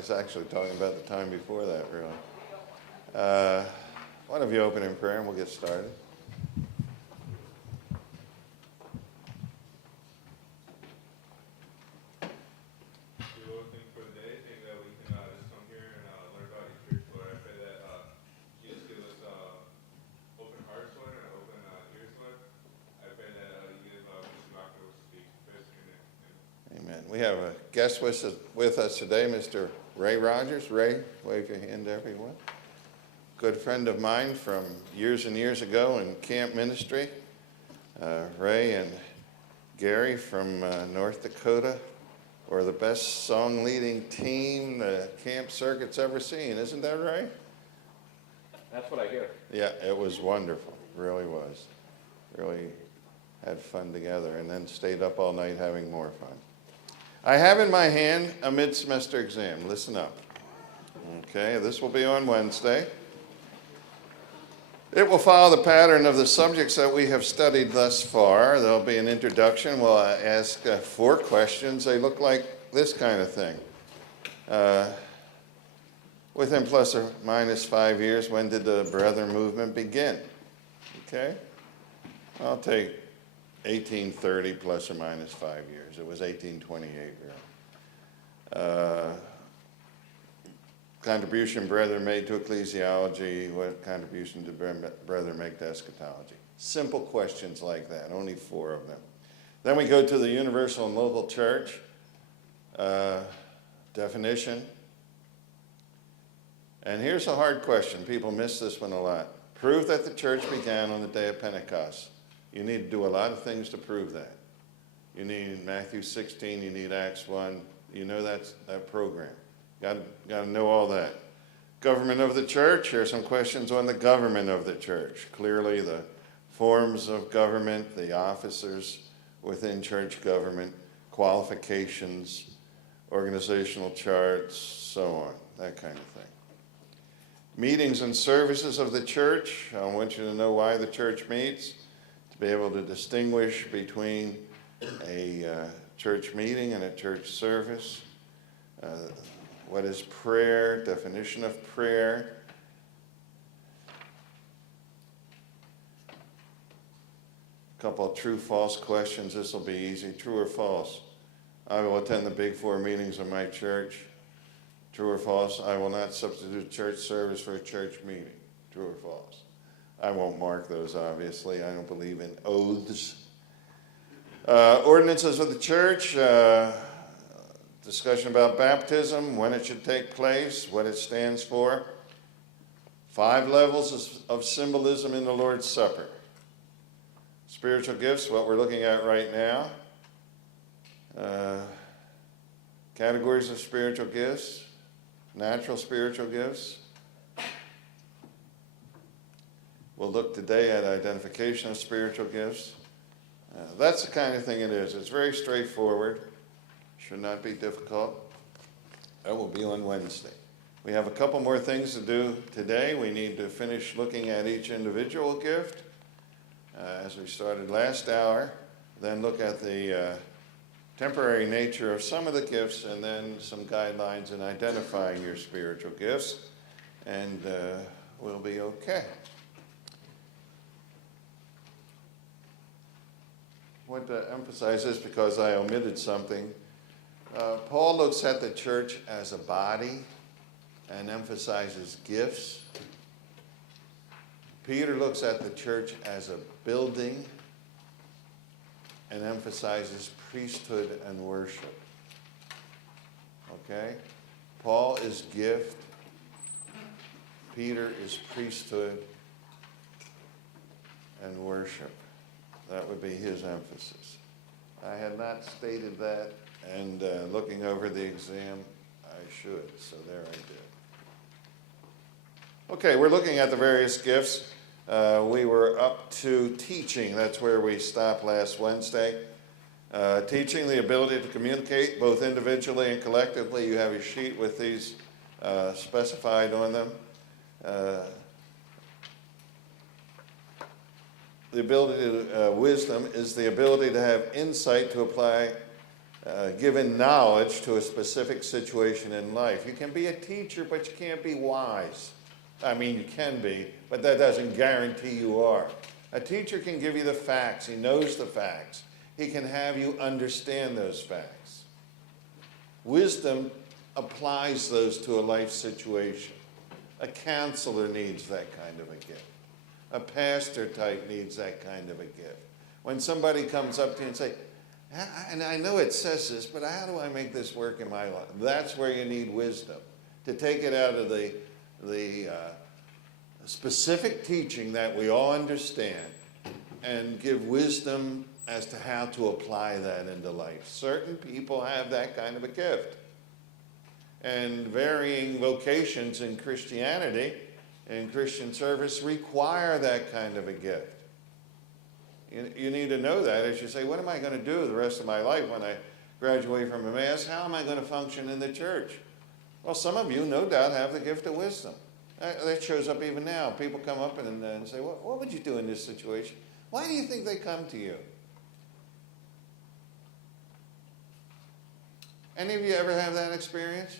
was actually talking about the time before that, really. Why don't you open in prayer and we'll get started. We have a guest with us today, Mr. Ray Rogers. Ray, wave your hand to everyone. Good friend of mine from years and years ago in camp ministry. Ray and Gary from North Dakota were the best song leading team the camp circuit's ever seen. Isn't that right? That's what I hear. Yeah, it was wonderful. It really was. Really had fun together and then stayed up all night having more fun. I have in my hand a mid-semester exam. Listen up. Okay, this will be on Wednesday. It will follow the pattern of the subjects that we have studied thus far. There'll be an introduction. We'll ask 4 questions. They look like this kind of thing. Within plus or minus 5 years, when did the Brethren movement begin? Okay? I'll take 1830 plus or minus 5 years. It was 1828, really. Contribution Brethren made to ecclesiology. What contribution did Brethren make to eschatology? Simple questions like that, only 4 of them. Then we go to the universal and local church. Definition. And here's a hard question. People miss this one a lot. Prove that the church began on the day of Pentecost. You need to do a lot of things to prove that. You need Matthew 16, you need Acts 1. You know that program. Got to know all that. Government of the church. Here are some questions on the government of the church. Clearly the forms of government, the officers within church government, qualifications, organizational charts, so on, that kind of thing. Meetings and services of the church. I want you to know why the church meets. Be able to distinguish between a church meeting and a church service. What is prayer? Definition of prayer. A couple of true-false questions. This will be easy. True or false? I will attend the big 4 meetings of my church. True or false? I will not substitute church service for a church meeting. True or false? I won't mark those, obviously. I don't believe in oaths. Ordinances of the church, discussion about baptism, when it should take place, what it stands for. 5 levels of symbolism in the Lord's Supper. Spiritual gifts, what we're looking at right now. Categories of spiritual gifts, natural spiritual gifts. We'll look today at identification of spiritual gifts. That's the kind of thing it is. It's very straightforward. Should not be difficult. That will be on Wednesday. We have a couple more things to do today. We need to finish looking at each individual gift, as we started last hour. Then look at the temporary nature of some of the gifts, and then some guidelines in identifying your spiritual gifts. And we'll be okay. I want to emphasize this because I omitted something. Paul looks at the church as a body and emphasizes gifts. Peter looks at the church as a building and emphasizes priesthood and worship. Okay? Paul is gift. Peter is priesthood and worship. That would be his emphasis. I had not stated that, and looking over the exam, I should, so there I did. Okay, we're looking at the various gifts. We were up to teaching. That's where we stopped last Wednesday. Teaching, the ability to communicate both individually and collectively. You have your sheet with these specified on them. The ability to, wisdom is the ability to have insight to apply given knowledge to a specific situation in life. You can be a teacher, but you can't be wise. I mean, you can be, but that doesn't guarantee you are. A teacher can give you the facts. He knows the facts. He can have you understand those facts. Wisdom applies those to a life situation. A counselor needs that kind of a gift. A pastor type needs that kind of a gift. When somebody comes up to you and say, and I know it says this, but how do I make this work in my life? That's where you need wisdom. To take it out of the specific teaching that we all understand and give wisdom as to how to apply that into life. Certain people have that kind of a gift. And varying vocations in Christianity and Christian service require that kind of a gift. You need to know that as you say, what am I going to do the rest of my life when I graduate from a Mass? How am I going to function in the church? Well, some of you, no doubt, have the gift of wisdom. That shows up even now. People come up and say, what would you do in this situation? Why do you think they come to you? Any of you ever have that experience?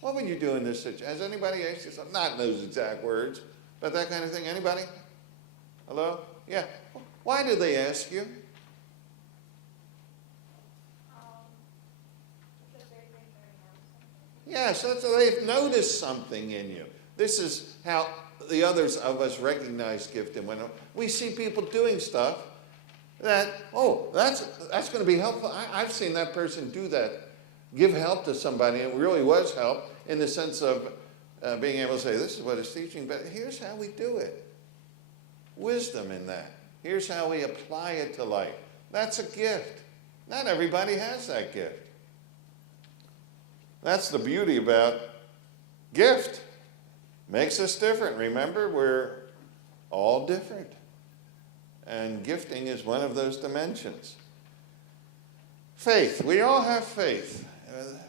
What would you do in this situation? Has anybody asked you something? Not those exact words, but that kind of thing. Anybody? Hello? Yeah. Why do they ask you? Yes, they've noticed something in you. This is how the others of us recognize gift. And when we see people doing stuff that, that's going to be helpful. I've seen that person do that, give help to somebody. It really was help in the sense of being able to say, this is what it's teaching, but here's how we do it. Wisdom in that. Here's how we apply it to life. That's a gift. Not everybody has that gift. That's the beauty about gift. Makes us different. Remember, we're all different. And gifting is one of those dimensions. Faith. We all have faith.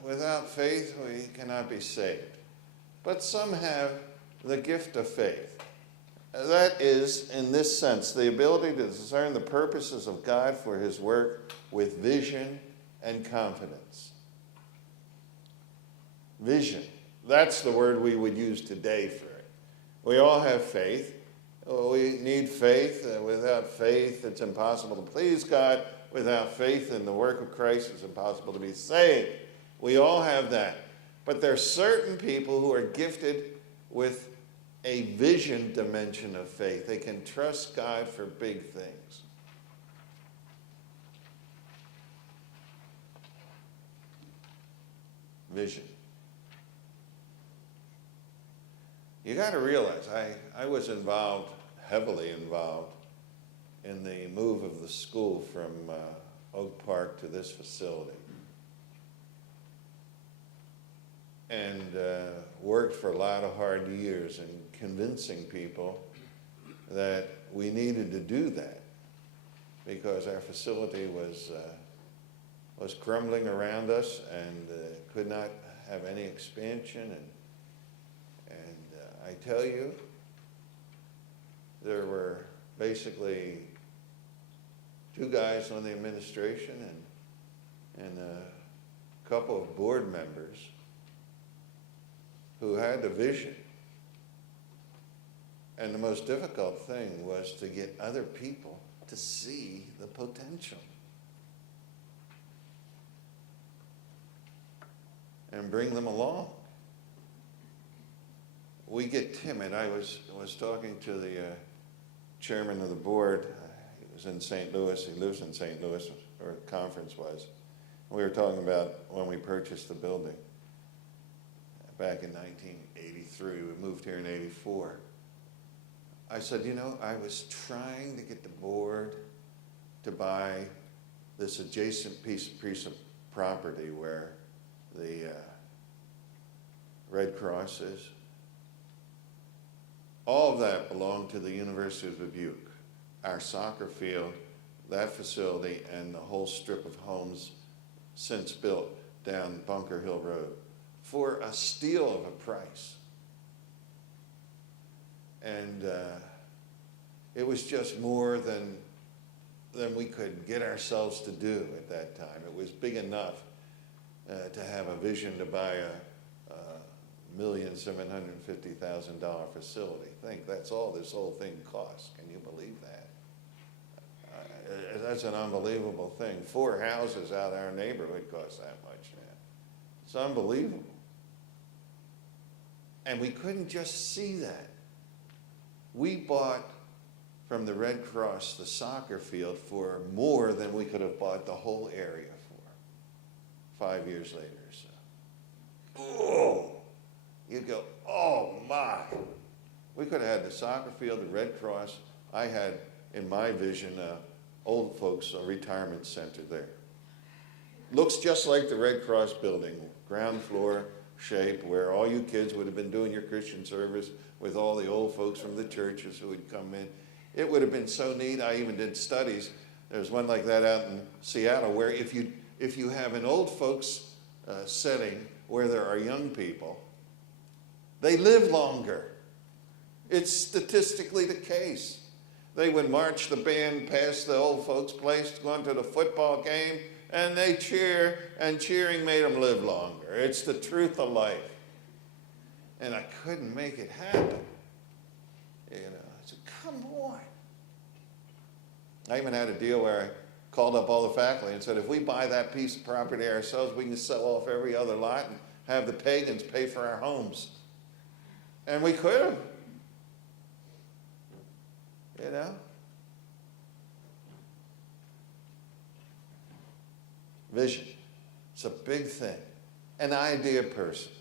Without faith, we cannot be saved. But some have the gift of faith. That is, in this sense, the ability to discern the purposes of God for his work with vision and confidence. Vision. That's the word we would use today for it. We all have faith. We need faith. Without faith, it's impossible to please God. Without faith in the work of Christ, it's impossible to be saved. We all have that. But there are certain people who are gifted with a vision dimension of faith. They can trust God for big things. Vision. You got to realize, I was heavily involved, in the move of the school from Oak Park to this facility. And worked for a lot of hard years in convincing people that we needed to do that because our facility was crumbling around us and could not have any expansion. And I tell you, there were basically 2 guys on the administration and a couple of board members who had the vision. And the most difficult thing was to get other people to see the potential and bring them along. We get timid. I was talking to the chairman of the board. He was in St. Louis. He lives in St. Louis, where the conference was. We were talking about when we purchased the building back in 1983. We moved here in 84. I said, I was trying to get the board to buy this adjacent piece of property where the Red Cross is. All of that belonged to the University of Dubuque. Our soccer field, that facility, and the whole strip of homes since built down Bunker Hill Road for a steal of a price. And it was just more than we could get ourselves to do at that time. It was big enough to have a vision to buy a $1,750,000 facility. Think that's all this whole thing costs. Can you believe that? That's an unbelievable thing. 4 houses out in our neighborhood cost that much now. It's unbelievable. And we couldn't just see that. We bought from the Red Cross the soccer field for more than we could have bought the whole area for 5 years later or so. Oh, you go, oh my. We could have had the soccer field, the Red Cross. I had, in my vision, old folks retirement center there. Looks just like the Red Cross building, ground floor shape, where all you kids would have been doing your Christian service with all the old folks from the churches who would come in. It would have been so neat. I even did studies. There's one like that out in Seattle where if you have an old folks setting where there are young people, they live longer. It's statistically the case. They would march the band past the old folks' place, going to the football game, and they cheer, and cheering made them live longer. It's the truth of life. And I couldn't make it happen. You know, I said, come on. I even had a deal where I called up all the faculty and said, if we buy that piece of property ourselves, we can sell off every other lot and have the pagans pay for our homes. And we could have. You know? Vision. It's a big thing. An idea person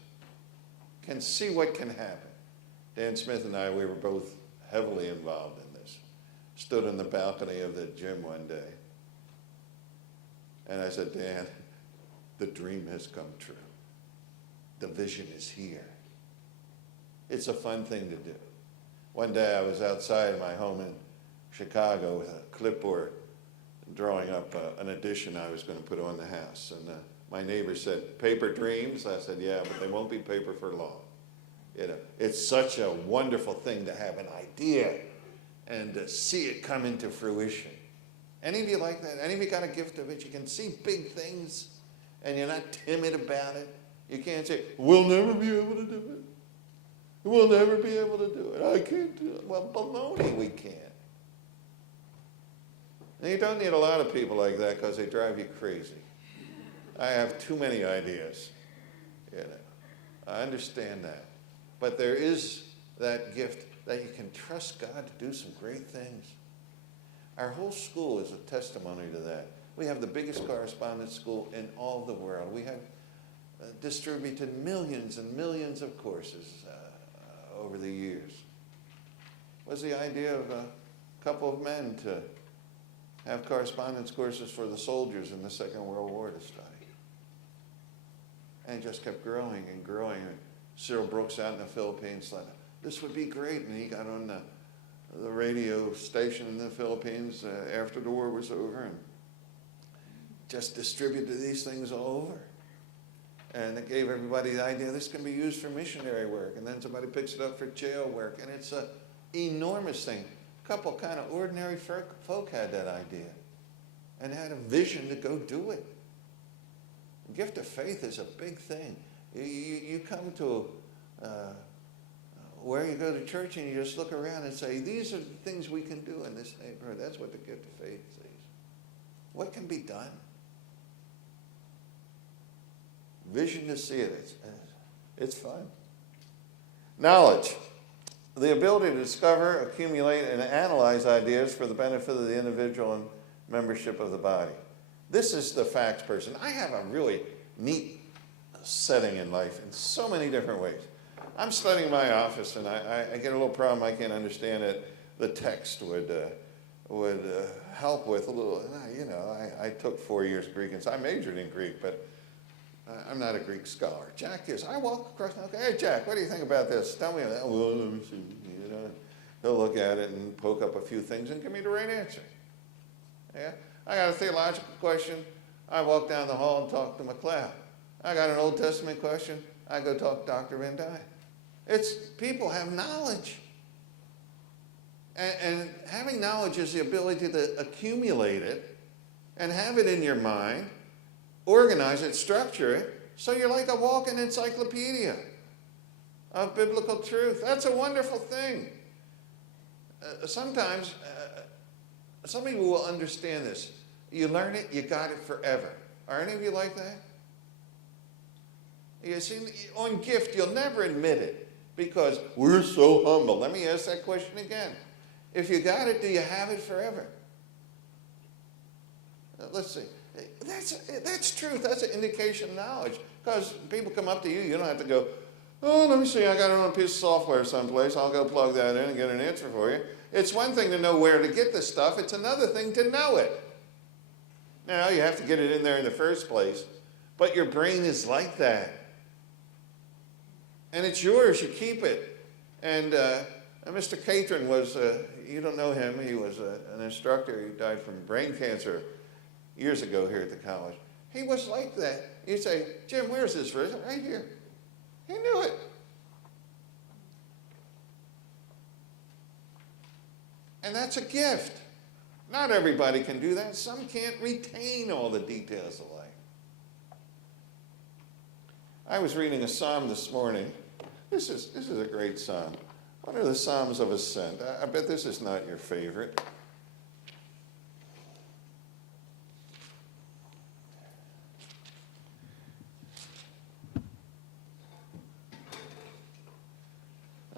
can see what can happen. Dan Smith and I, we were both heavily involved in this. Stood on the balcony of the gym one day. And I said, Dan, the dream has come true. The vision is here. It's a fun thing to do. One day I was outside my home in Chicago with a clipboard drawing up an addition I was going to put on the house. And my neighbor said, paper dreams? I said, yeah, but they won't be paper for long. You know, it's such a wonderful thing to have an idea and to see it come into fruition. Any of you like that? Any of you got a gift of it? You can see big things and you're not timid about it. You can't say, we'll never be able to do it. We'll never be able to do it. I can't do it. Well, baloney, we can't. And you don't need a lot of people like that because they drive you crazy. I have too many ideas. You know, I understand that. But there is that gift that you can trust God to do some great things. Our whole school is a testimony to that. We have the biggest correspondence school in all the world. We have distributed millions and millions of courses over the years. It was the idea of a couple of men to have correspondence courses for the soldiers in the Second World War to study. And it just kept growing and growing. And Cyril Brooks out in the Philippines thought, this would be great. And he got on the radio station in the Philippines after the war was over and just distributed these things all over. And it gave everybody the idea this can be used for missionary work. And then somebody picks it up for jail work. And it's an enormous thing. A couple kind of ordinary folk had that idea and had a vision to go do it. The gift of faith is a big thing. You come to where you go to church and you just look around and say, these are the things we can do in this neighborhood. That's what the gift of faith says. What can be done? Vision to see it. It's fun. Knowledge. The ability to discover, accumulate, and analyze ideas for the benefit of the individual and membership of the body. This is the facts person. I have a really neat setting in life in so many different ways. I'm studying my office, and I get a little problem I can't understand it. The text would help with a little, you know, I took 4 years Greek, and so I majored in Greek, but I'm not a Greek scholar. Jack is. I walk across, okay, hey, Jack, what do you think about this? Tell me that. Well, let me see. You know, he'll look at it and poke up a few things and give me the right answer. Yeah? I got a theological question. I walk down the hall and talk to McLeod. I got an Old Testament question. I go talk to Dr. Van Dyke. It's people have knowledge. And having knowledge is the ability to accumulate it and have it in your mind organize it, structure it, so you're like a walking encyclopedia of biblical truth. That's a wonderful thing. Sometimes, some people will understand this. You learn it, you got it forever. Are any of you like that? You see, on gift, you'll never admit it because we're so humble. Let me ask that question again. If you got it, do you have it forever? Let's see. That's truth. That's an indication of knowledge. Because people come up to you, you don't have to go, oh, let me see, I got it on a piece of software someplace. I'll go plug that in and get an answer for you. It's one thing to know where to get this stuff. It's another thing to know it. Now, you have to get it in there in the first place. But your brain is like that. And it's yours. You keep it. And Mr. Catron was, you don't know him, he was an instructor. He died from brain cancer years ago here at the college. He was like that. You say, Jim, where's this verse? Right here. He knew it. And that's a gift. Not everybody can do that. Some can't retain all the details of life. I was reading a psalm this morning. This is a great psalm. One of the Psalms of Ascent. I bet this is not your favorite.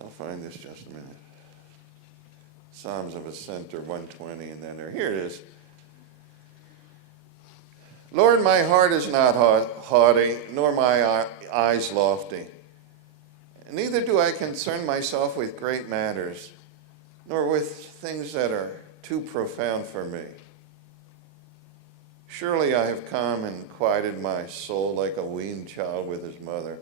I'll find this just a minute. Psalms of Ascent are 120, and then here it is. Lord, my heart is not haughty, nor my eyes lofty. Neither do I concern myself with great matters, nor with things that are too profound for me. Surely I have come and quieted my soul like a weaned child with his mother.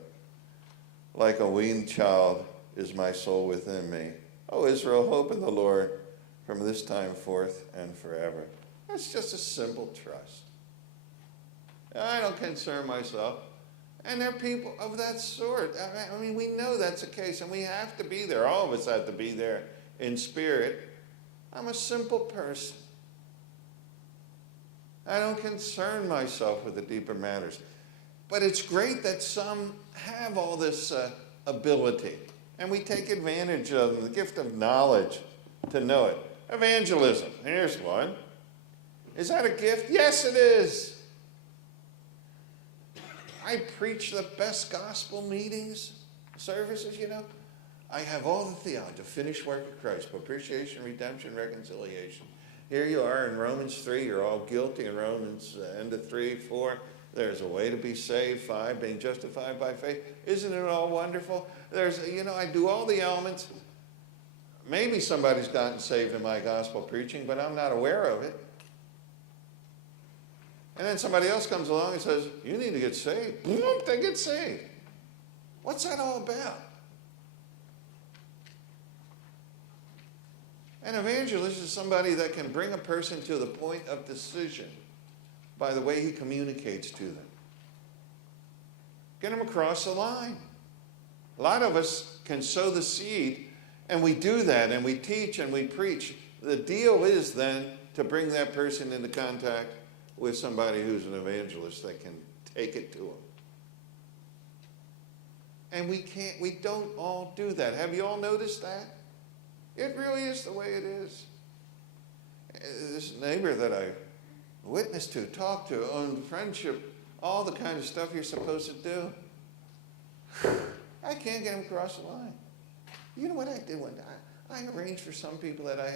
Like a weaned child is my soul within me. O Israel, hope in the Lord from this time forth and forever. That's just a simple trust. I don't concern myself. And there are people of that sort. I mean, we know that's the case, and we have to be there. All of us have to be there in spirit. I'm a simple person. I don't concern myself with the deeper matters. But it's great that some have all this ability, and we take advantage of them, the gift of knowledge to know it. Evangelism, here's one. Is that a gift? Yes, it is. I preach the best gospel meetings, services, you know. I have all the theology, the finished work of Christ, propitiation, redemption, reconciliation. Here you are in Romans 3, you're all guilty. In Romans end of 3, 4, there's a way to be saved. 5, being justified by faith. Isn't it all wonderful? I do all the elements. Maybe somebody's gotten saved in my gospel preaching, but I'm not aware of it. And then somebody else comes along and says, you need to get saved. Boom, they get saved. What's that all about? An evangelist is somebody that can bring a person to the point of decision by the way he communicates to them. Get them across the line. A lot of us can sow the seed, and we do that, and we teach and we preach. The deal is then to bring that person into contact with somebody who's an evangelist that can take it to them. And we don't all do that. Have you all noticed that? It really is the way it is. This neighbor that I witnessed to, talked to, owned friendship, all the kind of stuff you're supposed to do. I can't get him across the line. You know what I did one time? I arranged for some people that I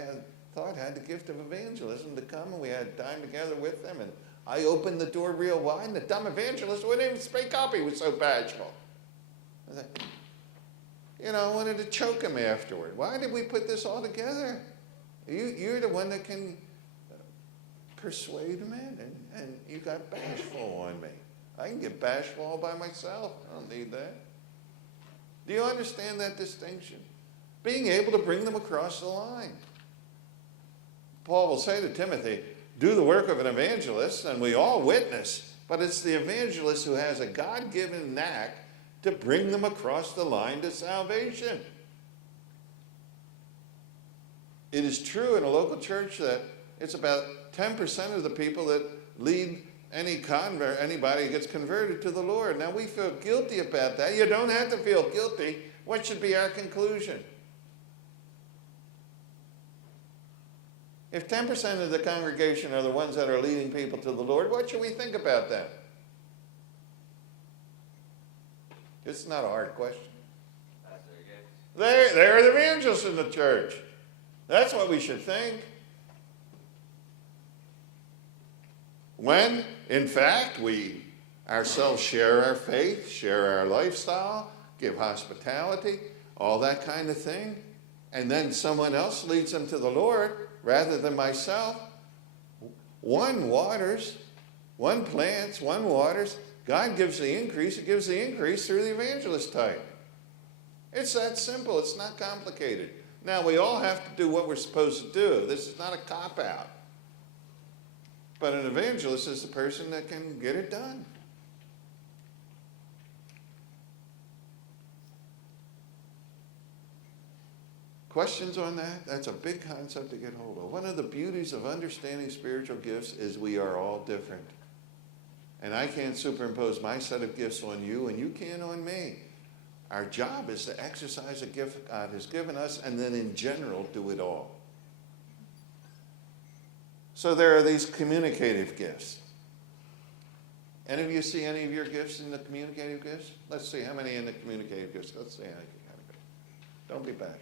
thought had the gift of evangelism to come, and we had time together with them, and I opened the door real wide, and the dumb evangelist wouldn't even speak up. He was so bashful. I wanted to choke him afterward. Why did we put this all together? You're the one that can persuade men, and you got bashful on me. I can get bashful all by myself. I don't need that. Do you understand that distinction? Being able to bring them across the line. Paul will say to Timothy, do the work of an evangelist, and we all witness, but it's the evangelist who has a God-given knack to bring them across the line to salvation. It is true in a local church that it's about 10% of the people that lead any convert, anybody who gets converted to the Lord. Now we feel guilty about that. You don't have to feel guilty. What should be our conclusion? If 10% of the congregation are the ones that are leading people to the Lord, what should we think about that? It's not a hard question. They're the evangelists in the church. That's what we should think. When, in fact, we ourselves share our faith, share our lifestyle, give hospitality, all that kind of thing, and then someone else leads them to the Lord rather than myself. One waters, one plants, one waters. God gives the increase. He gives the increase through the evangelist type. It's that simple. It's not complicated. Now, we all have to do what we're supposed to do. This is not a cop-out. But an evangelist is the person that can get it done. Questions on that? That's a big concept to get hold of. One of the beauties of understanding spiritual gifts is we are all different. And I can't superimpose my set of gifts on you, and you can't on me. Our job is to exercise a gift God has given us, and then in general do it all. So there are these communicative gifts. Any of you see any of your gifts in the communicative gifts? Let's see how many in the communicative gifts. Let's see how you can. Don't be bashful.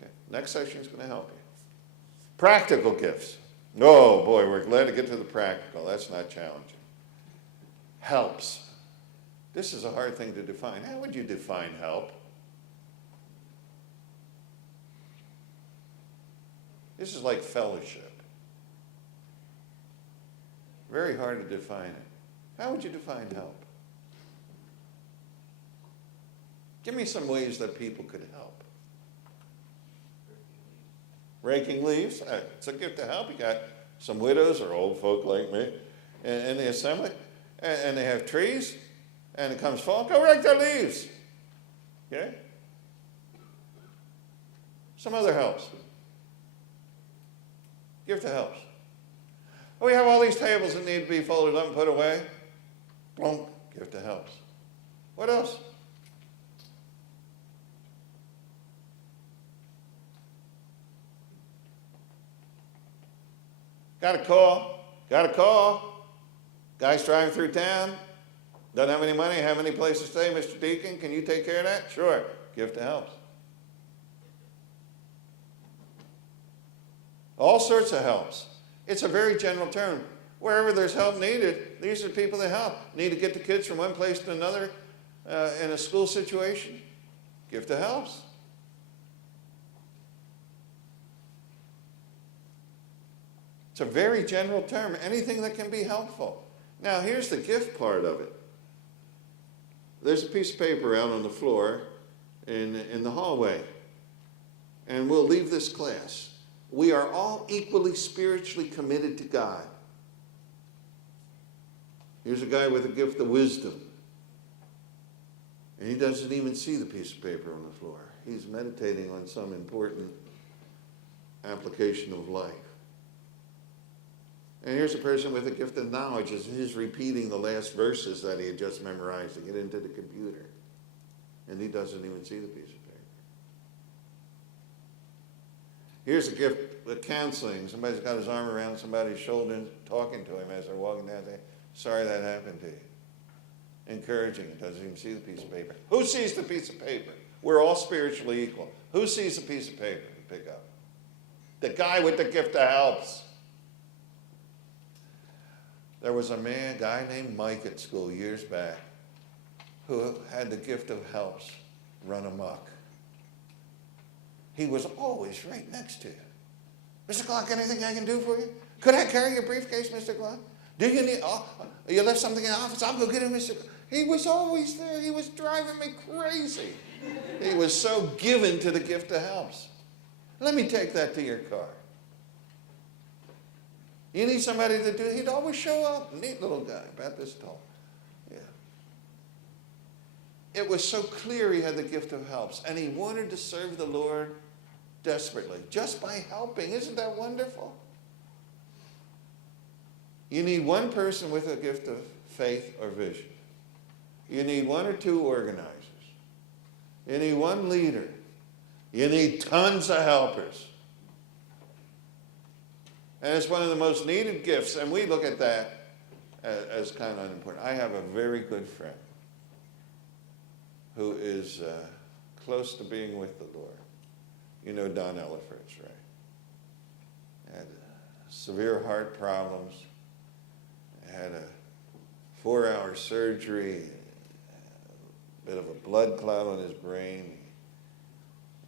Okay, next section is going to help you. Practical gifts. Oh boy, we're glad to get to the practical. That's not challenging. Helps. This is a hard thing to define. How would you define help? This is like fellowship. Very hard to define it. How would you define help? Give me some ways that people could help. Raking leaves. It's a gift to help. You got some widows or old folk like me in the assembly, and they have trees, and it comes fall. Go rake their leaves. Okay? Some other helps. Gift of helps. We have all these tables that need to be folded up and put away. Plunk, gift of helps. What else? Got a call. Guy's driving through town. Doesn't have any money, have any place to stay. Mr. Deacon, can you take care of that? Sure. Gift of helps. All sorts of helps. It's a very general term. Wherever there's help needed, these are people that help. Need to get the kids from one place to another in a school situation. Gift of helps. It's a very general term. Anything that can be helpful. Now, here's the gift part of it. There's a piece of paper out on the floor in the hallway. And we'll leave this class. We are all equally spiritually committed to God. Here's a guy with a gift of wisdom. And he doesn't even see the piece of paper on the floor. He's meditating on some important application of life. And here's a person with a gift of knowledge. He's repeating the last verses that he had just memorized to get into the computer. And he doesn't even see the piece of paper. Here's a gift of counseling. Somebody's got his arm around somebody's shoulder and talking to him as they're walking down there. Sorry that happened to you. Encouraging. He doesn't even see the piece of paper. Who sees the piece of paper? We're all spiritually equal. Who sees the piece of paper to pick up? The guy with the gift of helps. There was a guy named Mike at school years back who had the gift of helps run amok. He was always right next to you. Mr. Clark, anything I can do for you? Could I carry your briefcase, Mr. Clark? Do you need, you left something in the office? I'll go get it, Mr. Clark. He was always there. He was driving me crazy. He was so given to the gift of helps. Let me take that to your car. You need somebody to do it? He'd always show up. Neat little guy, about this tall. Yeah. It was so clear he had the gift of helps, and he wanted to serve the Lord desperately, just by helping. Isn't that wonderful? You need one person with a gift of faith or vision. You need one or two organizers. You need one leader. You need tons of helpers. And it's one of the most needed gifts, and we look at that as kind of unimportant. I have a very good friend who is close to being with the Lord. You know Don Ellifritz, right? Had severe heart problems, had a 4-hour surgery, a bit of a blood clot on his brain.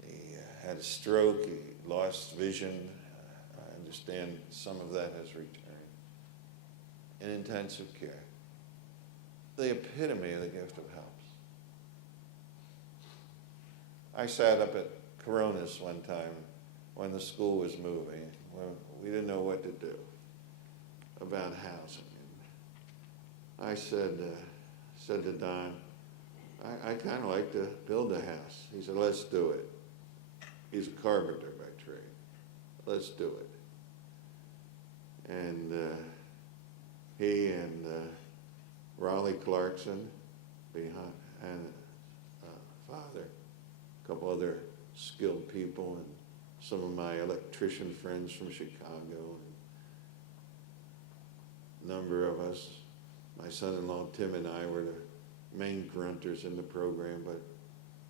He had a stroke, he lost vision. I understand some of that has returned. In intensive care. The epitome of the gift of helps. I sat up at Coronas one time when the school was moving. We didn't know what to do about housing. And I said to Don, I kind of like to build a house. He said, let's do it. He's a carpenter by trade. Let's do it. And he and Raleigh Clarkson behind, and father, a couple other skilled people, and some of my electrician friends from Chicago, and a number of us. My son-in-law Tim and I were the main grunters in the program, but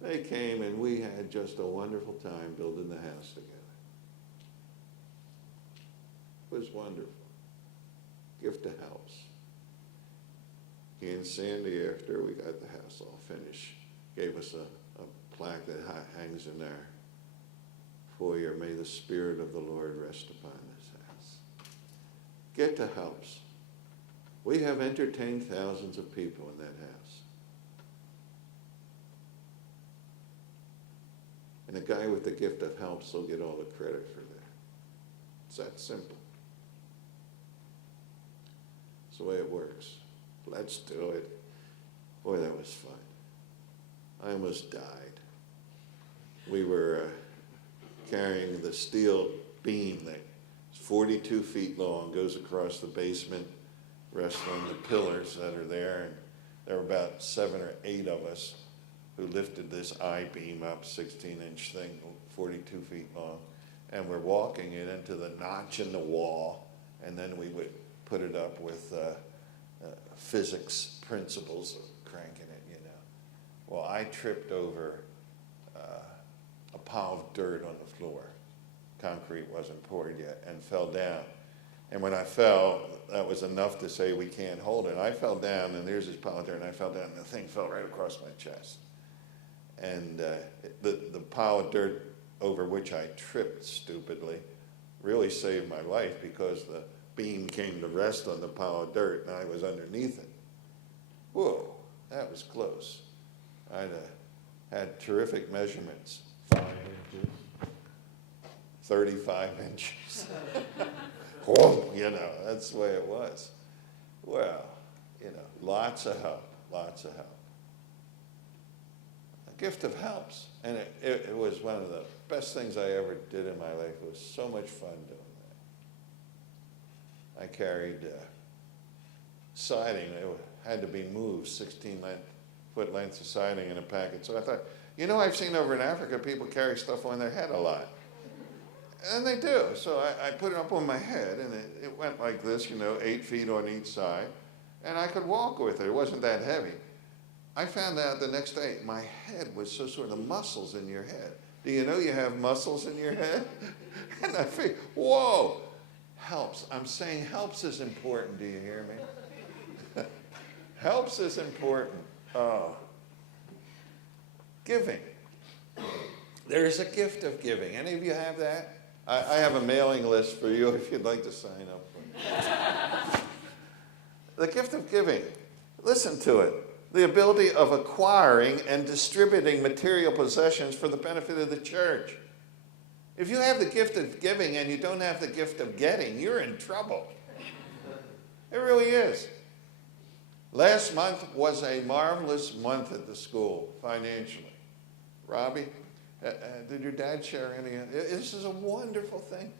they came and we had just a wonderful time building the house together. It was wonderful. Gift of helps. He and Sandy, after we got the house all finished, gave us a plaque that hangs in our foyer. May the Spirit of the Lord rest upon this house. Gift of helps. We have entertained thousands of people in that house. And the guy with the gift of helps will get all the credit for that. It's that simple. It's the way it works. Let's do it. Boy, that was fun. I almost died. We were carrying the steel beam that's 42 feet long, goes across the basement, rests on the pillars that are there, and there were about 7 or 8 of us who lifted this I-beam up, 16-inch thing, 42 feet long, and we're walking it into the notch in the wall, and then we would put it up with physics principles of cranking it, you know. Well, I tripped over a pile of dirt on the floor. Concrete wasn't poured yet, and fell down. And when I fell, that was enough to say we can't hold it. I fell down, and there's this pile of dirt, and I fell down, and the thing fell right across my chest. And the pile of dirt over which I tripped stupidly really saved my life, because the beam came to rest on the pile of dirt, and I was underneath it. Whoa, that was close. I'd had terrific measurements. 5 inches, 35 inches. Whoa, you know, that's the way it was. Well, you know, lots of help, lots of help. A gift of helps. And it was one of the best things I ever did in my life. It was so much fun doing that. I carried siding. It had to be moved, 16-foot lengths of siding in a packet. So I thought, you know, I've seen over in Africa people carry stuff on their head a lot. And they do. So I put it up on my head, and it went like this, you know, 8 feet on each side. And I could walk with it. It wasn't that heavy. I found out the next day my head was so sort of muscles in your head. Do you know you have muscles in your head? And I figured, whoa, helps. I'm saying helps is important. Do you hear me? Helps is important. Oh. Giving. There's a gift of giving. Any of you have that? I have a mailing list for you if you'd like to sign up for it. The gift of giving. Listen to it. The ability of acquiring and distributing material possessions for the benefit of the church. If you have the gift of giving and you don't have the gift of getting, you're in trouble. It really is. Last month was a marvelous month at the school financially. Robbie, did your dad share any? This is a wonderful thing.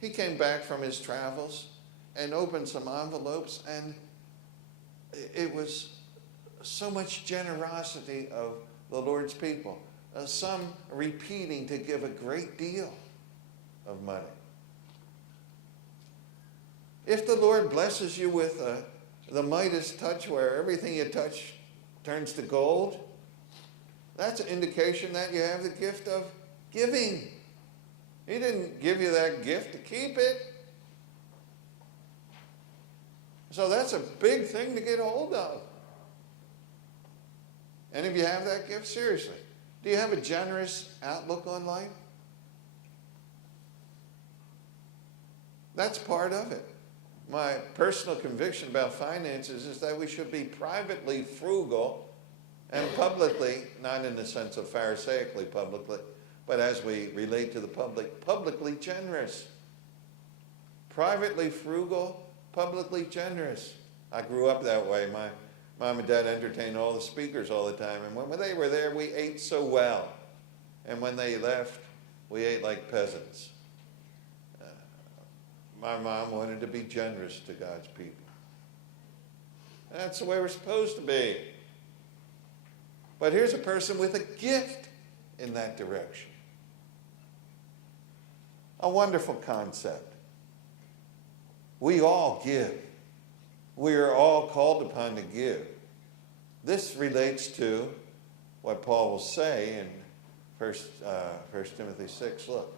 He came back from his travels, and opened some envelopes, and it was so much generosity of the Lord's people. Some repeating to give a great deal of money. If the Lord blesses you with the Midas touch, where everything you touch turns to gold, that's an indication that you have the gift of giving. He didn't give you that gift to keep it. So that's a big thing to get hold of. And if you have that gift, seriously, do you have a generous outlook on life? That's part of it. My personal conviction about finances is that we should be privately frugal and publicly, not in the sense of Pharisaically publicly, but as we relate to the public, publicly generous. Privately frugal, publicly generous. I grew up that way. My mom and dad entertained all the speakers all the time, and when they were there, we ate so well. And when they left, we ate like peasants. My mom wanted to be generous to God's people. That's the way we're supposed to be. But here's a person with a gift in that direction. A wonderful concept. We all give. We are all called upon to give. This relates to what Paul will say in 1 Timothy 6. Look.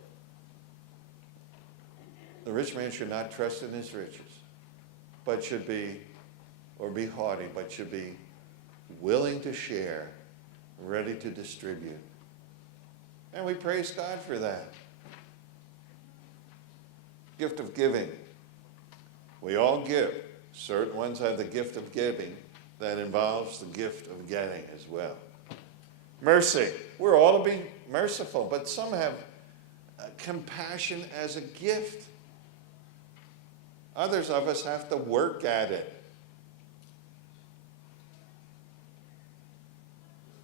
The rich man should not trust in his riches, but should be, or be haughty, but should be willing to share, ready to distribute. And we praise God for that. Gift of giving. We all give. Certain ones have the gift of giving that involves the gift of getting as well. Mercy. We're all to be merciful, but some have compassion as a gift. Others of us have to work at it.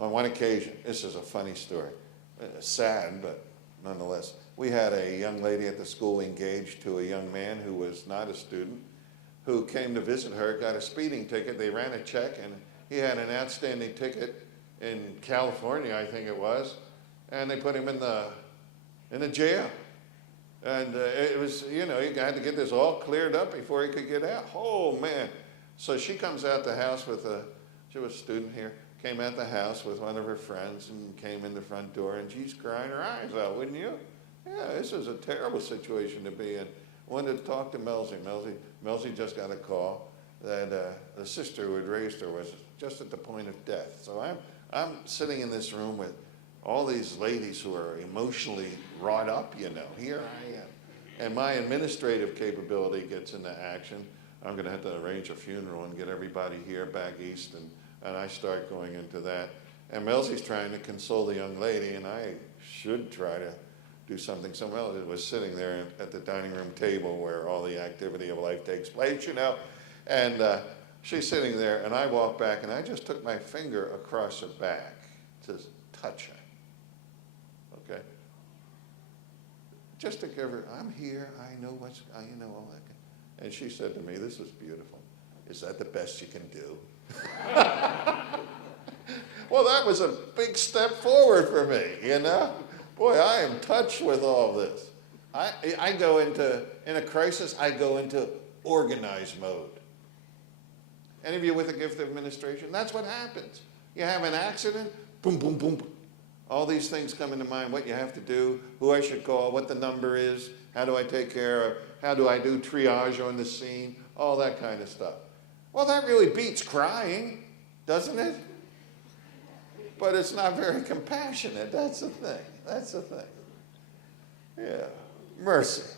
On one occasion, this is a funny story, sad, but nonetheless, we had a young lady at the school engaged to a young man who was not a student, who came to visit her, got a speeding ticket. They ran a check, and he had an outstanding ticket in California, I think it was, and they put him in the jail. And it was, you had to get this all cleared up before he could get out. Oh, man. So she comes out the house she was a student here, came out the house with one of her friends and came in the front door, and she's crying her eyes out, wouldn't you? Yeah, this is a terrible situation to be in. Wanted to talk to Melzy. Melzy just got a call that the sister who had raised her was just at the point of death. So I'm sitting in this room with all these ladies who are emotionally wrought up, Here I am. And my administrative capability gets into action. I'm going to have to arrange a funeral and get everybody here back east, and I start going into that. And Melzy's trying to console the young lady, and I should try to do something. So Melzy was sitting there at the dining room table where all the activity of life takes place, and she's sitting there, and I walk back, and I just took my finger across her back to touch her. Okay? Just to give her, I'm here, I know all that. And she said to me, this is beautiful. Is that the best you can do? Well, that was a big step forward for me, Boy, I am touched with all this. I go into, in a crisis, I go into organized mode. Any of you with a gift of administration? That's what happens. You have an accident, boom, boom, boom. All these things come into mind, what you have to do, who I should call, what the number is, how do I take care of, how do I do triage on the scene, all that kind of stuff. Well, that really beats crying, doesn't it? But it's not very compassionate. That's the thing. Yeah. Mercy.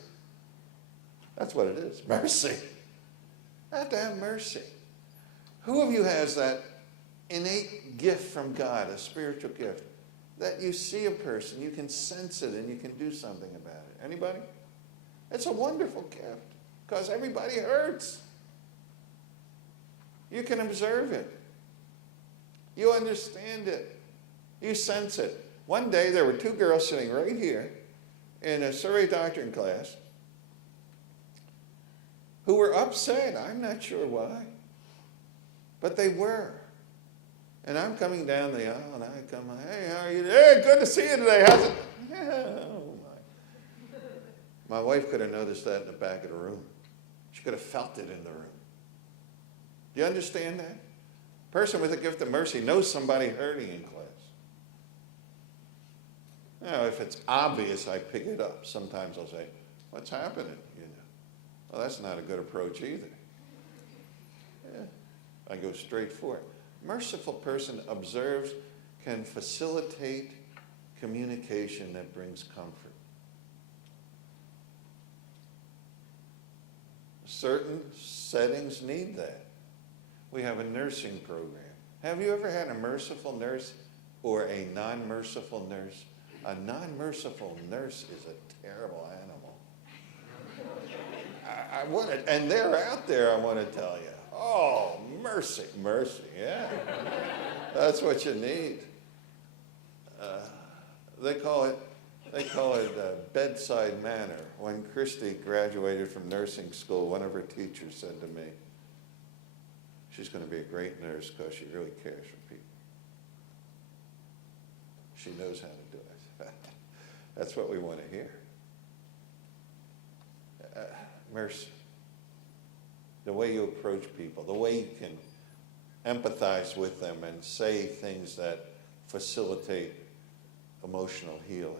That's what it is. Mercy. I have to have mercy. Who of you has that innate gift from God, a spiritual gift, that you see a person, you can sense it, and you can do something about it? Anybody? It's a wonderful gift, because everybody hurts. You can observe it. You understand it. You sense it. One day there were two girls sitting right here in a survey doctrine class who were upset. I'm not sure why. But they were. And I'm coming down the aisle, and I come, hey, how are you? Hey, good to see you today. How's it? Yeah, oh my. My wife could have noticed that in the back of the room. She could have felt it in the room. Do you understand that? A person with a gift of mercy knows somebody hurting in class. Now, if it's obvious, I pick it up. Sometimes I'll say, what's happening? You know, well, that's not a good approach either. Yeah, I go straight for it. Merciful person observes, can facilitate communication that brings comfort. Certain settings need that. We have a nursing program. Have you ever had a merciful nurse or a non-merciful nurse? A non-merciful nurse is a terrible animal. And they're out there, I want to tell you. Oh, mercy, mercy, yeah. That's what you need. They call it bedside manner. When Christy graduated from nursing school, one of her teachers said to me, she's going to be a great nurse because she really cares for people. She knows how to do it. That's what we want to hear. Mercy. The way you approach people, the way you can empathize with them and say things that facilitate emotional healing.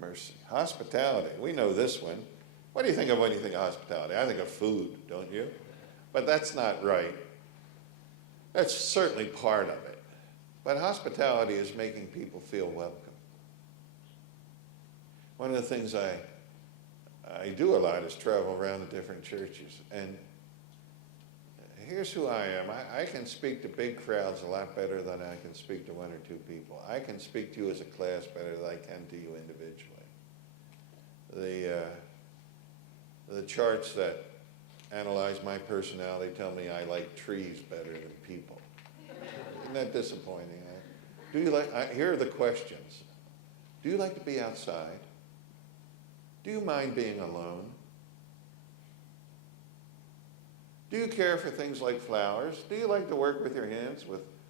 Mercy. Hospitality. We know this one. What do you think of when you think of hospitality? I think of food, don't you? But that's not right. That's certainly part of it. But hospitality is making people feel welcome. One of the things I do a lot is travel around to different churches. And here's who I am. I can speak to big crowds a lot better than I can speak to one or two people. I can speak to you as a class better than I can to you individually. The charts that analyze my personality tell me I like trees better than people. Isn't that disappointing? Here are the questions. Do you like to be outside? Do you mind being alone? Do you care for things like flowers? Do you like to work with your hands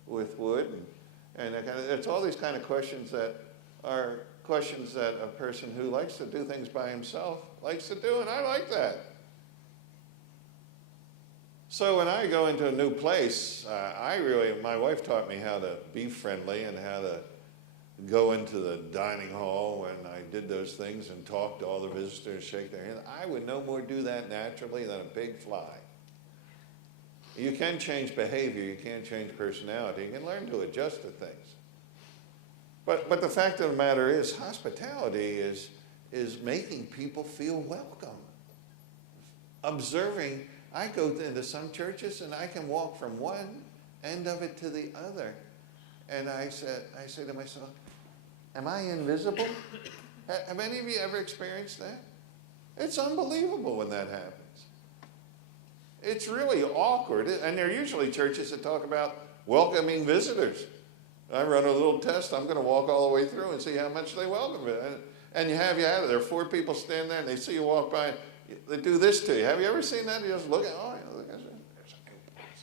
with wood? And it's all these kind of questions that are questions that a person who likes to do things by himself likes to do, and I like that. So when I go into a new place, my wife taught me how to be friendly and how to go into the dining hall when I did those things and talk to all the visitors, shake their hand. I would no more do that naturally than a big fly. You can change behavior, you can't change personality, you can learn to adjust to things. But the fact of the matter is, hospitality is making people feel welcome. Observing, I go into some churches and I can walk from one end of it to the other. And I say to myself, am I invisible? Have any of you ever experienced that? It's unbelievable when that happens. It's really awkward. And there are usually churches that talk about welcoming visitors. I run a little test. I'm going to walk all the way through and see how much they welcome it. And you have there are 4 people standing there and they see you walk by. They do this to you. Have you ever seen that? You just look at, look at it. There's a new person.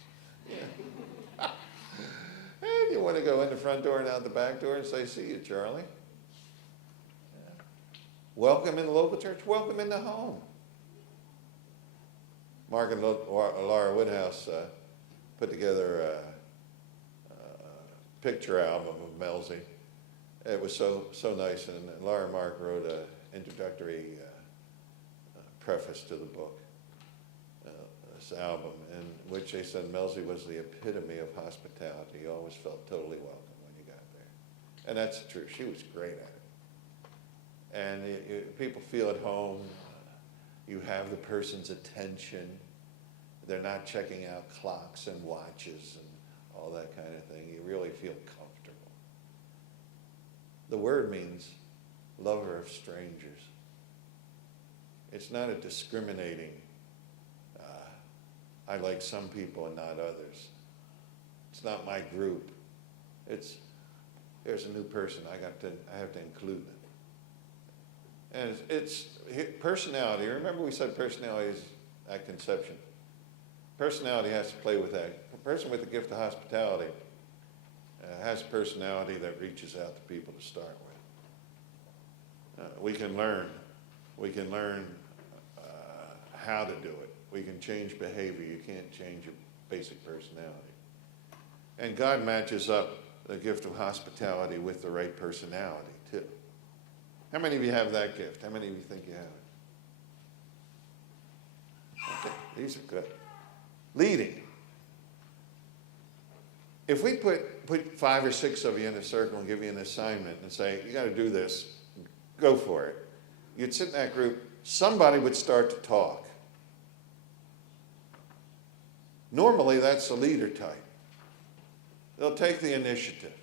Yeah. And you want to go in the front door and out the back door and say, see you, Charlie. Yeah. Welcome in the local church. Welcome in the home. Mark and Laura Woodhouse put together a picture album of Melzi. It was so nice, and Laura and Mark wrote an introductory preface to the book, this album, in which they said Melzi was the epitome of hospitality. You always felt totally welcome when you got there. And that's true. She was great at it. And people feel at home. You have the person's attention. They're not checking out clocks and watches and all that kind of thing. You really feel comfortable. The word means lover of strangers. It's not a discriminating, I like some people and not others. It's not my group. There's a new person, I have to include them. And it's personality. Remember we said personality is at conception. Personality has to play with that. A person with the gift of hospitality has a personality that reaches out to people to start with. We can learn. We can learn how to do it. We can change behavior. You can't change your basic personality. And God matches up the gift of hospitality with the right personality, too. How many of you have that gift? How many of you think you have it? Okay, these are good. Leading. If we put 5 or 6 of you in a circle and give you an assignment and say, you got to do this, go for it. You'd sit in that group, somebody would start to talk. Normally, that's the leader type. They'll take the initiative.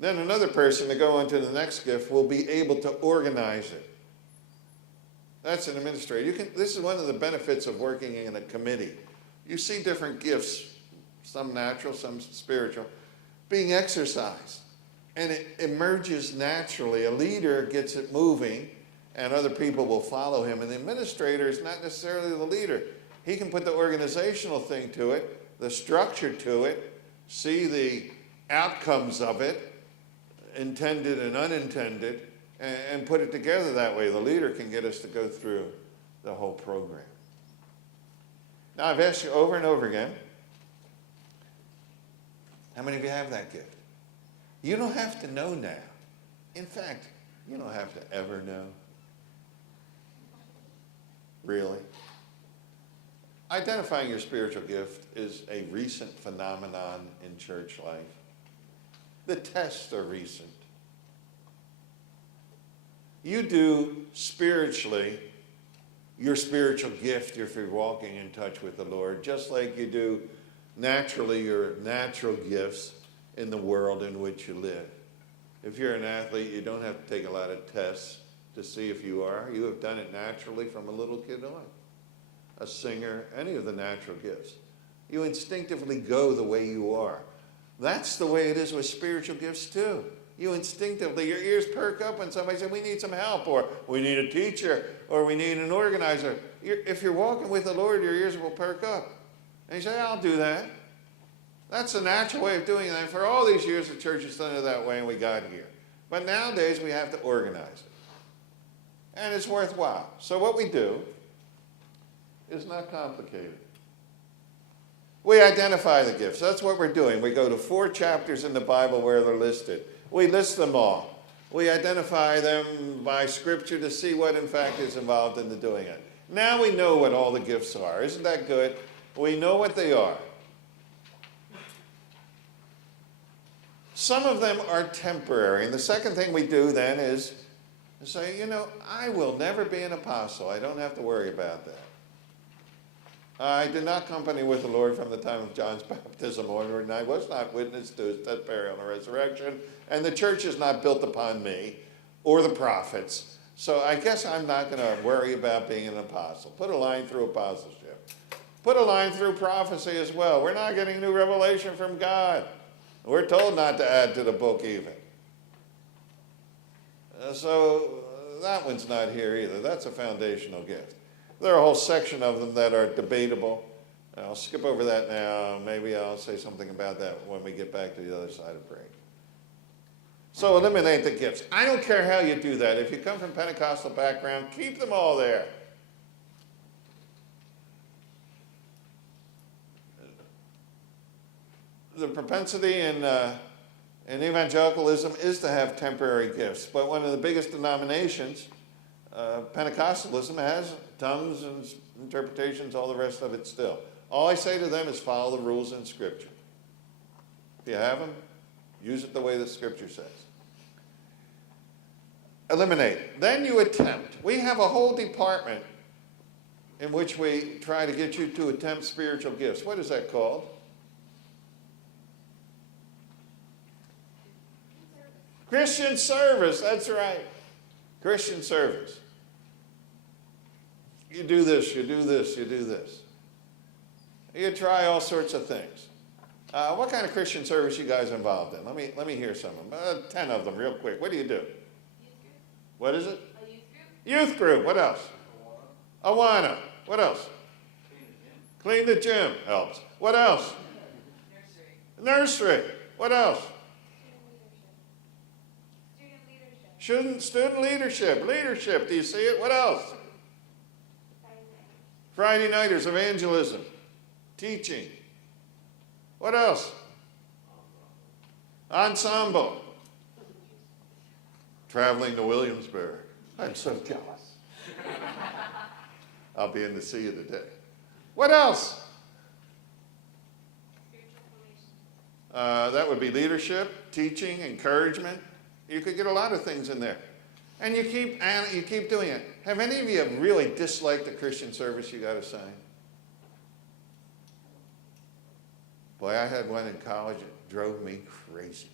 Then another person to go into the next gift will be able to organize it. That's an administrator. This is one of the benefits of working in a committee. You see different gifts, some natural, some spiritual, being exercised. And it emerges naturally. A leader gets it moving, and other people will follow him. And the administrator is not necessarily the leader. He can put the organizational thing to it, the structure to it, see the outcomes of it, intended and unintended, and put it together that way. The leader can get us to go through the whole program. Now, I've asked you over and over again, how many of you have that gift? You don't have to know now. In fact, you don't have to ever know. Really? Identifying your spiritual gift is a recent phenomenon in church life. The tests are recent. You do spiritually your spiritual gift if you're walking in touch with the Lord, just like you do naturally your natural gifts in the world in which you live. If you're an athlete, you don't have to take a lot of tests to see if you are. You have done it naturally from a little kid on. A singer, any of the natural gifts. You instinctively go the way you are. That's the way it is with spiritual gifts too. You instinctively, your ears perk up when somebody says, we need some help, or we need a teacher, or we need an organizer. If you're walking with the Lord, your ears will perk up. And you say, I'll do that. That's the natural way of doing that. For all these years, the church has done it that way, and we got here. But nowadays, we have to organize it. And it's worthwhile. So what we do is not complicated. We identify the gifts. That's what we're doing. We go to 4 chapters in the Bible where they're listed. We list them all. We identify them by Scripture to see what, in fact, is involved in the doing it. Now we know what all the gifts are. Isn't that good? We know what they are. Some of them are temporary. And the second thing we do then is say, I will never be an apostle. I don't have to worry about that. I did not company with the Lord from the time of John's baptism onward, and I was not witness to his death, burial, and resurrection, and the church is not built upon me or the prophets, so I guess I'm not going to worry about being an apostle. Put a line through apostleship. Put a line through prophecy as well. We're not getting new revelation from God. We're told not to add to the book even. So that one's not here either. That's a foundational gift. There are a whole section of them that are debatable. I'll skip over that now. Maybe I'll say something about that when we get back to the other side of break. So eliminate the gifts. I don't care how you do that. If you come from Pentecostal background, keep them all there. The propensity in evangelicalism is to have temporary gifts. But one of the biggest denominations, Pentecostalism, has tongues and interpretations, all the rest of it still. All I say to them is follow the rules in Scripture. If you have them, use it the way the Scripture says. Eliminate. Then you attempt. We have a whole department in which we try to get you to attempt spiritual gifts. What is that called? Christian service. That's right. Christian service. You do this, you do this, you do this. You try all sorts of things. What kind of Christian service you guys involved in? Let me hear some of them. 10 of them real quick. What do you do? What is it? A youth group. Youth group. What else? Awana. What else? Clean the gym helps. What else? Nursery. Nursery. What else? Student leadership. Student leadership. Leadership. Do you see it? What else? Friday nighters, evangelism, teaching. What else? Ensemble. Traveling to Williamsburg. I'm so jealous. I'll be in to see you today. What else? Spiritual formation. That would be leadership, teaching, encouragement. You could get a lot of things in there. And you keep doing it. Have any of you really disliked the Christian service you got assigned? Boy, I had one in college that drove me crazy.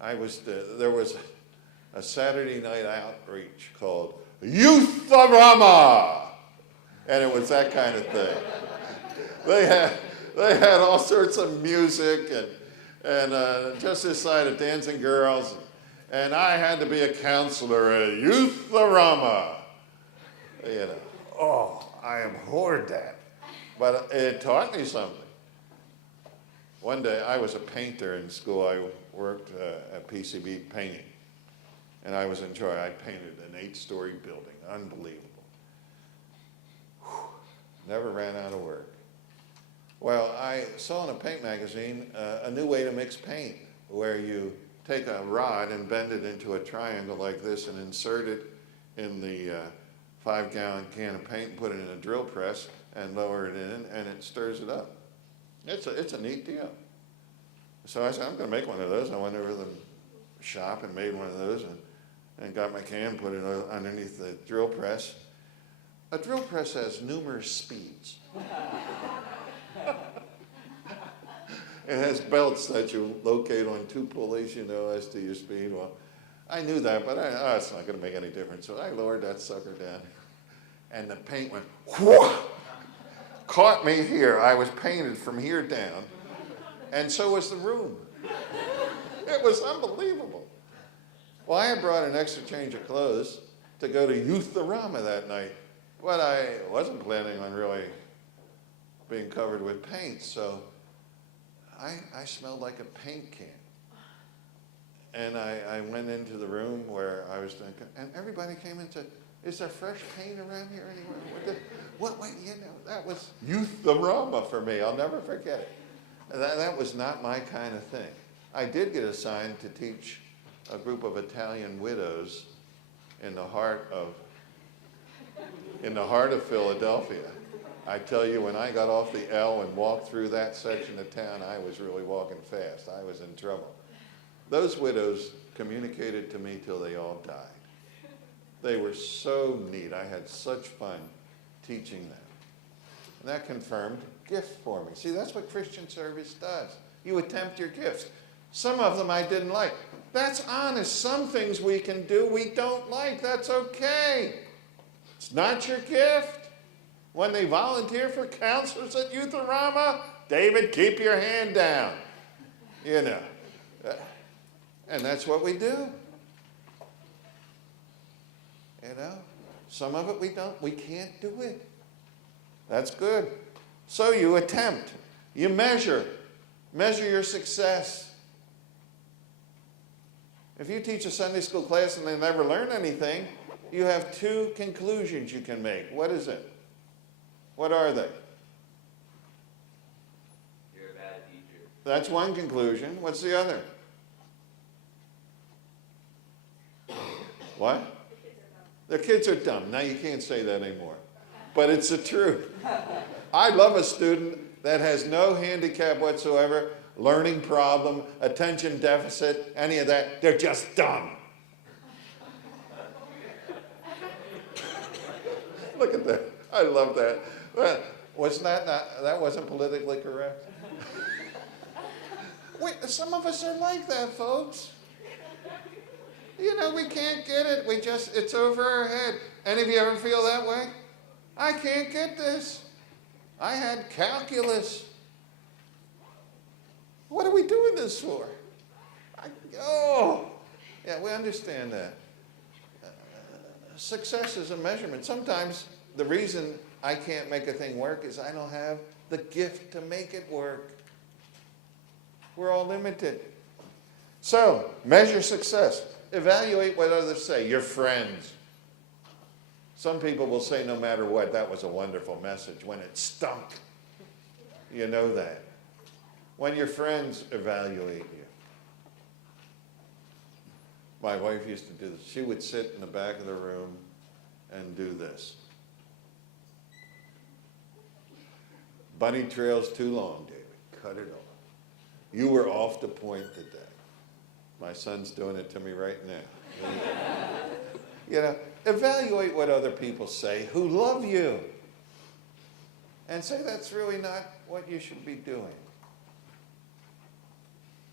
There was a Saturday night outreach called Youth-a-Rama. And it was that kind of thing. They had all sorts of music and just this side of dancing girls. And I had to be a counselor at Youth-a-Rama. I abhorred that. But it taught me something. One day, I was a painter in school. I worked at PCB painting. And I was in charge. I painted an 8-story building. Unbelievable. Whew. Never ran out of work. Well, I saw in a paint magazine a new way to mix paint, where you take a rod and bend it into a triangle like this and insert it in the 5-gallon can of paint and put it in a drill press and lower it in, and it stirs it up. It's a neat deal. So I said, I'm going to make one of those. I went over to the shop and made one of those and got my can, put it underneath the drill press. A drill press has numerous speeds. It has belts that you locate on 2 pulleys, as to your speed. Well, I knew that, but it's not going to make any difference. So I lowered that sucker down, and the paint went whoosh, caught me here. I was painted from here down, and so was the room. It was unbelievable. Well, I had brought an extra change of clothes to go to Youth-a-Rama that night, but I wasn't planning on really being covered with paint, so I smelled like a paint can. And I went into the room where I was thinking, and everybody came in and said, is there fresh paint around here anywhere? That was Youth-a-Rama for me. I'll never forget it. That was not my kind of thing. I did get assigned to teach a group of Italian widows in the heart of Philadelphia. I tell you, when I got off the L and walked through that section of town, I was really walking fast. I was in trouble. Those widows communicated to me till they all died. They were so neat. I had such fun teaching them. And that confirmed gift for me. See, that's what Christian service does. You attempt your gifts. Some of them I didn't like. That's honest. Some things we can do we don't like. That's okay. It's not your gift. When they volunteer for counselors at Youth-a-Rama, David, keep your hand down. And that's what we do. Some of it we can't do it. That's good. So you attempt. You measure your success. If you teach a Sunday school class and they never learn anything, you have 2 conclusions you can make. What is it? What are they? You're a bad teacher. That's one conclusion. What's the other? What? The kids are dumb. Now you can't say that anymore. But it's the truth. I love a student that has no handicap whatsoever, learning problem, attention deficit, any of that. They're just dumb. Look at that. I love that. That wasn't politically correct? Wait, some of us are like that, folks. We can't get it. It's over our head. Any of you ever feel that way? I can't get this. I had calculus. What are we doing this for? Yeah, we understand that. success is a measurement. Sometimes the reason I can't make a thing work is I don't have the gift to make it work. We're all limited. So, measure success. Evaluate what others say, your friends. Some people will say, no matter what, that was a wonderful message. When it stunk, you know that. When your friends evaluate you. My wife used to do this. She would sit in the back of the room and do this. Bunny trail's too long, David. Cut it off. You were off the point today. My son's doing it to me right now. You know, evaluate what other people say who love you. And say that's really not what you should be doing.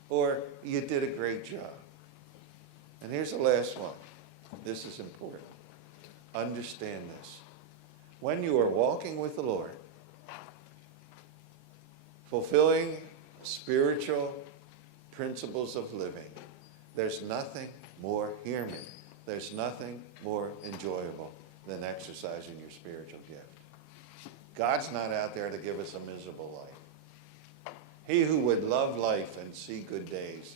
Or you did a great job. And here's the last one. This is important. Understand this. When you are walking with the Lord, fulfilling spiritual principles of living, there's nothing more, hear me, there's nothing more enjoyable than exercising your spiritual gift. God's not out there to give us a miserable life. He who would love life and see good days.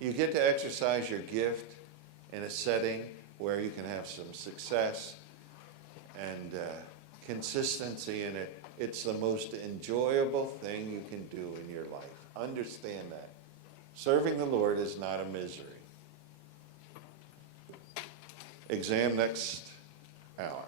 You get to exercise your gift in a setting where you can have some success and consistency in it. It's the most enjoyable thing you can do in your life. Understand that. Serving the Lord is not a misery. Exam next hour.